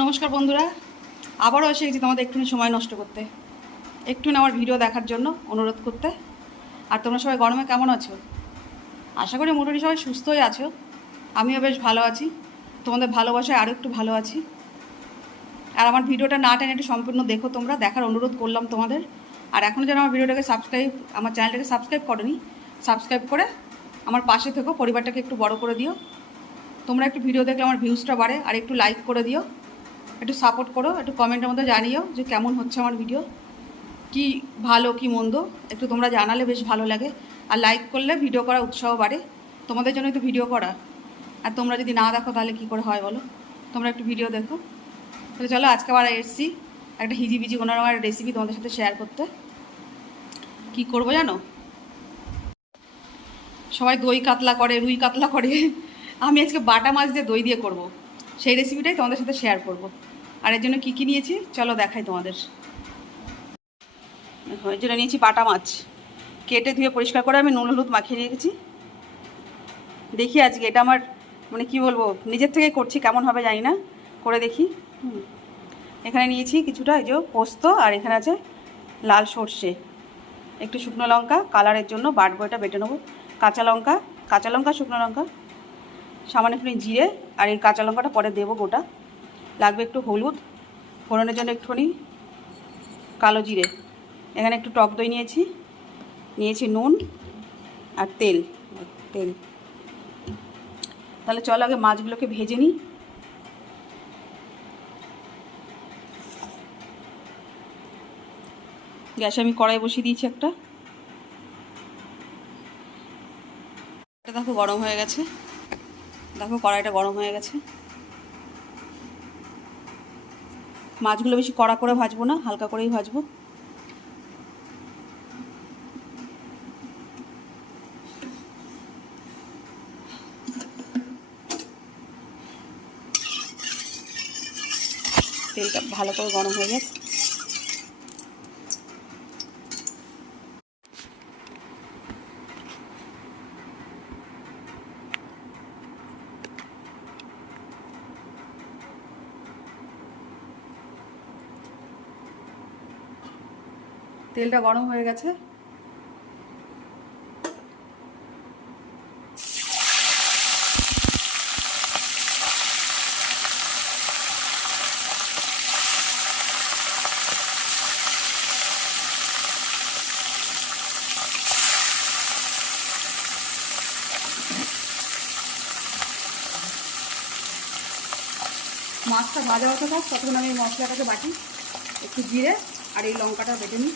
নমস্কার বন্ধুরা, আবারও এসে গেছি তোমাদের একটুখানি সময় নষ্ট করতে। একটুখানি আমার ভিডিও দেখার জন্য অনুরোধ করতে। আর তোমরা সবাই গরমে কেমন আছো? আশা করি মোটামুটি সবাই সুস্থই আছো। আমিও বেশ ভালো আছি। তোমাদের ভালোবাসায় আরও একটু ভালো আছি। আর আমার ভিডিওটা না টেনে একটু সম্পূর্ণ দেখো তোমরা, দেখার অনুরোধ করলাম তোমাদের। আর এখনও যেন আমার ভিডিওটাকে সাবস্ক্রাইব আমার চ্যানেলটাকে সাবস্ক্রাইব করনি সাবস্ক্রাইব করে আমার পাশে থেকো, পরিবারটাকে একটু বড় করে দিও। তোমরা একটু ভিডিও দেখলে আমার ভিউজটা বাড়ে, আর একটু লাইক করে দিও। একটু সাপোর্ট করো, একটু কমেন্টের মধ্যে জানিও যে কেমন হচ্ছে আমার ভিডিও কি ভালো, কি মন্দ, একটু তোমরা জানালে বেশ ভালো লাগে। আর লাইক করলে ভিডিও করা উৎসাহ বাড়ে। তোমাদের জন্যই তো ভিডিও করা। আর তোমরা যদি না দেখো তাহলে কি করে হয় বলো? তোমরা একটু ভিডিও দেখো। তাহলে চলো আজকে আবার এসছি একটা হিজিবিজি কোনো রকমের রেসিপি তোমাদের সাথে শেয়ার করতে। কি করব জানো? সবাই দই কাতলা করে, রুই কাতলা করে। আমি আজকে বাটা মাছ দিয়ে দই দিয়ে করব। সেই রেসিপিটাই তোমাদের সাথে শেয়ার করব। আর এর জন্য কী কী নিয়েছি? চলো দেখাই তোমাদের। এর জন্য নিয়েছি বাটা মাছ। কেটে ধুয়ে পরিষ্কার করে আমি নুন, হলুদ মাখিয়ে রেখেছি। দেখি আজকে এটা আমার মানে কি বলব, নিজের থেকে করছি, কেমন হবে জানি না। করে দেখি। এখানে নিয়েছি কিছুটা এই যে পোস্ত, আর এখানে আছে লাল সর্ষে। একটু শুকনো লঙ্কা কালারের জন্য বাটবো, এটা বেটে নেব। কাঁচা লঙ্কা কাঁচা লঙ্কা, শুকনো লঙ্কা। সামান্য একটু জিরে আর এই কাঁচা লঙ্কাটা পরে দেবো গোটা। লাগবে একটু হলুদ, ফোড়নের জন্য একটুখানি কালো জিরে। এখানে একটু টক দই নিয়েছি নিয়েছি নুন আর তেল তেল। তাহলে চলো আগে মাছগুলোকে ভেজে নিই। গ্যাসে আমি কড়াই বসিয়ে দিয়েছি একটা। দেখো গরম হয়ে গেছে। দেখো কড়াইটা গরম হয়ে গেছে। মাছগুলো বেশি কড়া করে ভাজবো না, হালকা করেই ভাজবো। তেলটা ভালো করে গরম হয়ে গেছে। তেলটা গরম হয়ে গেছে। মাছটা ভাজা হতে থাক, ততক্ষণ আমি মশলাটাকে বাটি, একটু জিরে আর এই লঙ্কাটা বেটে নিই।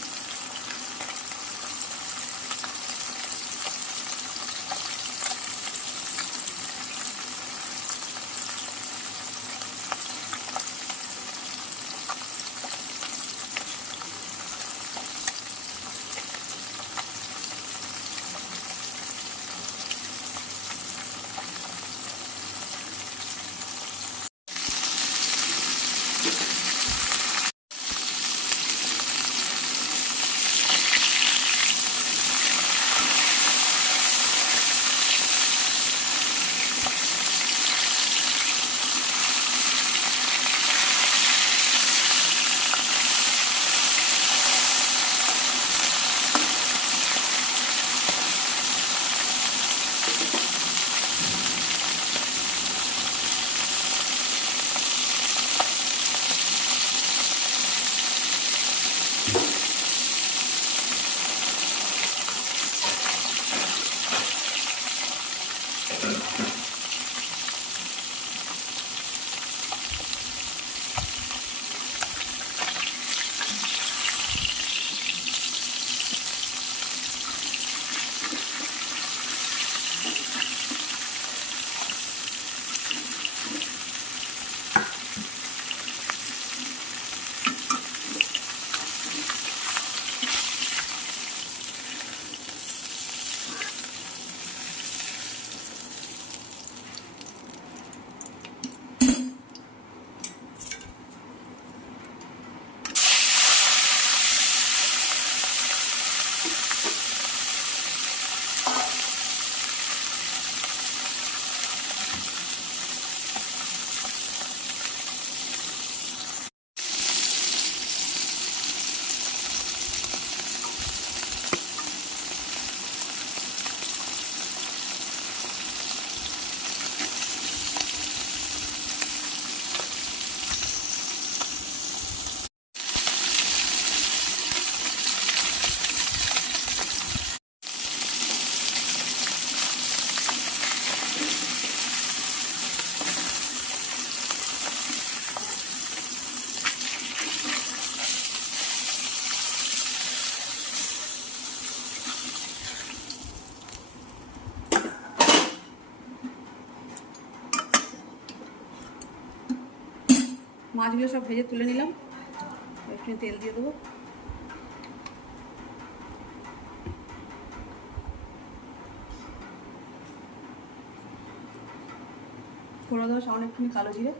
মাছগুলো সব ভেজে তুলে নিলাম। একটু তেল দিয়ে দেবো। ফোড়া দেওয়া সামান্য একটুখানি কালো জিরে।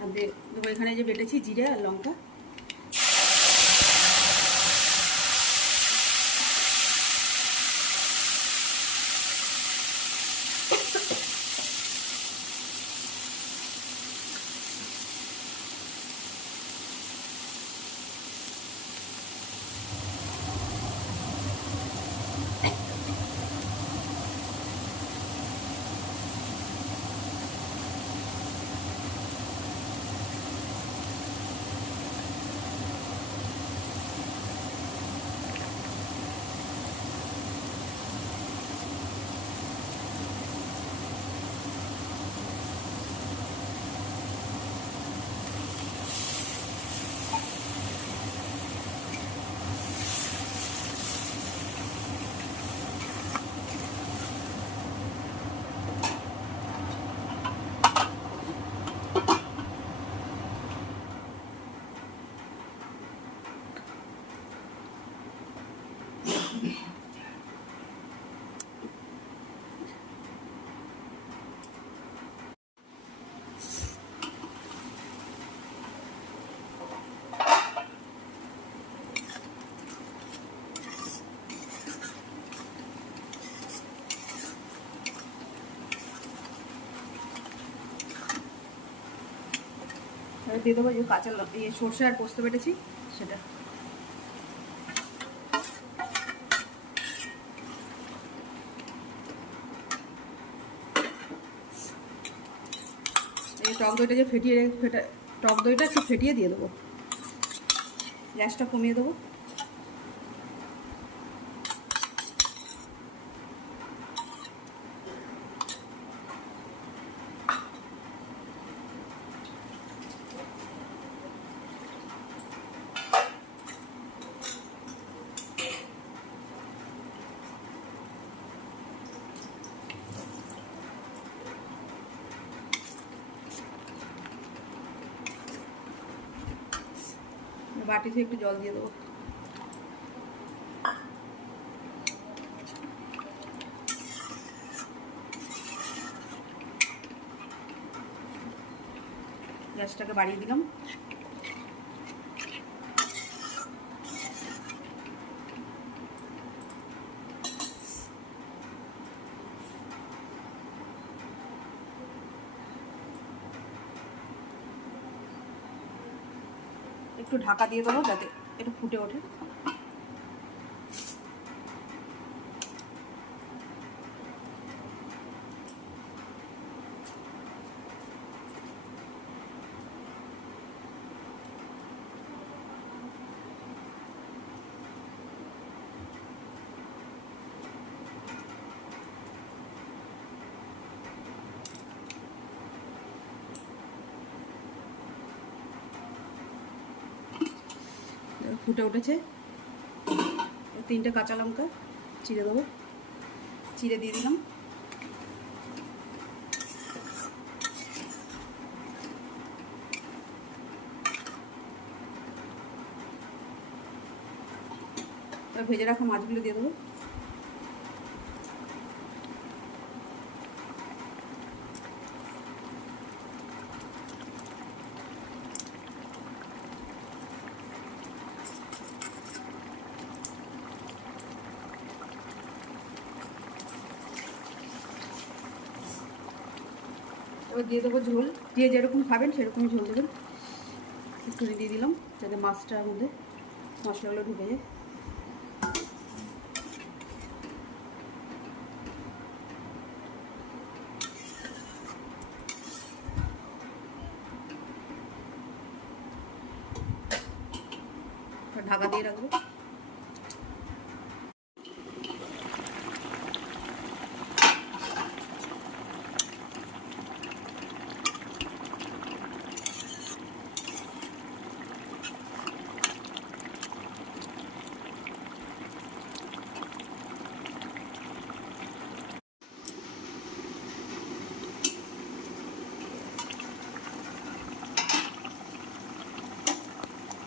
আর দেবো এখানে যে বেটেছি জিরে আর লঙ্কা। দিয়ে দেবো যে কাঁচা ইয়ে সর্ষে আর পোস্ত বেটেছি, সেটা। এই টক দইটা যে ফেটিয়ে ফেটা টক দইটা একটু ফেটিয়ে দিয়ে দেবো। গ্যাসটা কমিয়ে দেবো। বাটিতে একটু জল দিয়ে দেবো। গ্যাসটাকে বাড়িয়ে দিলাম একটু ঢাকা দিয়ে দেবো যাতে একটু ফুটে ওঠে। ফুটে উঠেছে। তিনটে কাঁচা লঙ্কা চিড়ে দেবো। চিড়ে দিয়ে দিলাম। ভেজে রাখা মাছগুলো দিয়ে দেবো। দিয়ে দেবো ঝোল। দিয়ে যেরকম খাবেন সেরকমই ঝোল দেবেন। একটু দিয়ে দিলাম যাতে মাছটার মধ্যে মশলাগুলো ঢুকে যায়।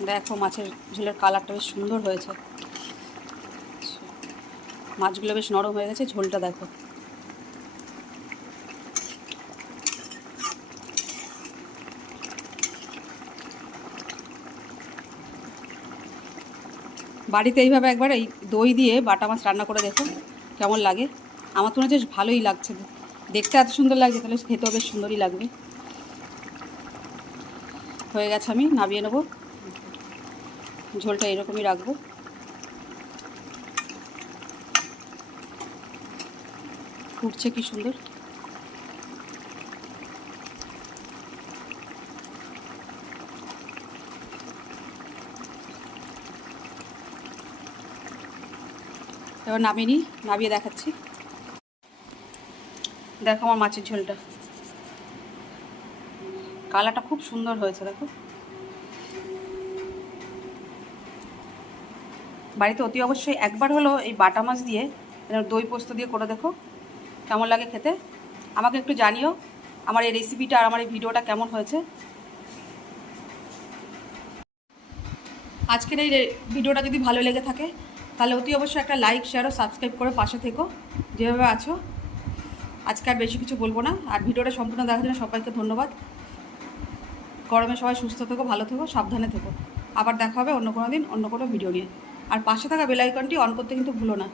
দেখো মাছের ঝোলের কালারটা বেশ সুন্দর হয়েছে। মাছগুলো বেশ নরম হয়ে গেছে, ঝোলটা দেখো। বাড়িতে এইভাবে একবার এই দই দিয়ে বাটা মাছ রান্না করে দেখো, কেমন লাগে। আমার তো মনে বেশ ভালোই লাগছে। দেখতে এত সুন্দর লাগছে, তাহলে খেতেও বেশ সুন্দরই লাগবে। হয়ে গেছে আমি নামিয়ে নেব। ঝোলটা এরকমই রাখব। ফুটছে কি সুন্দর। এবার নামিয়ে নামিয়ে দেখাচ্ছি। দেখো আমার মাছের ঝোলটা। কালারটা খুব সুন্দর হয়েছে, দেখো। বাড়িতে অতি অবশ্যই একবার হলো এই বাটা মাছ দিয়ে দই পোস্ত দিয়ে করে দেখো, কেমন লাগে খেতে। আমাকে একটু জানিও আমার এই রেসিপিটা আর আমার এই ভিডিওটা কেমন হয়েছে। আজকের এই ভিডিওটা যদি ভালো লেগে থাকে, তাহলে অতি অবশ্যই একটা লাইক শেয়ার ও সাবস্ক্রাইব করে পাশে থেকো, যেভাবে আছো। আজকে আর বেশি কিছু বলব না, আর ভিডিওটা সম্পূর্ণ দেখার জন্য সবাইকে ধন্যবাদ। গরমে সবাই সুস্থ থেকো, ভালো থেকো, সাবধানে থেকো। আবার দেখা হবে অন্য কোনো দিন, অন্য কোনো ভিডিও নিয়ে। আর পাশে থাকা বেল আইকনটি অন করতে কিন্তু ভুলো না।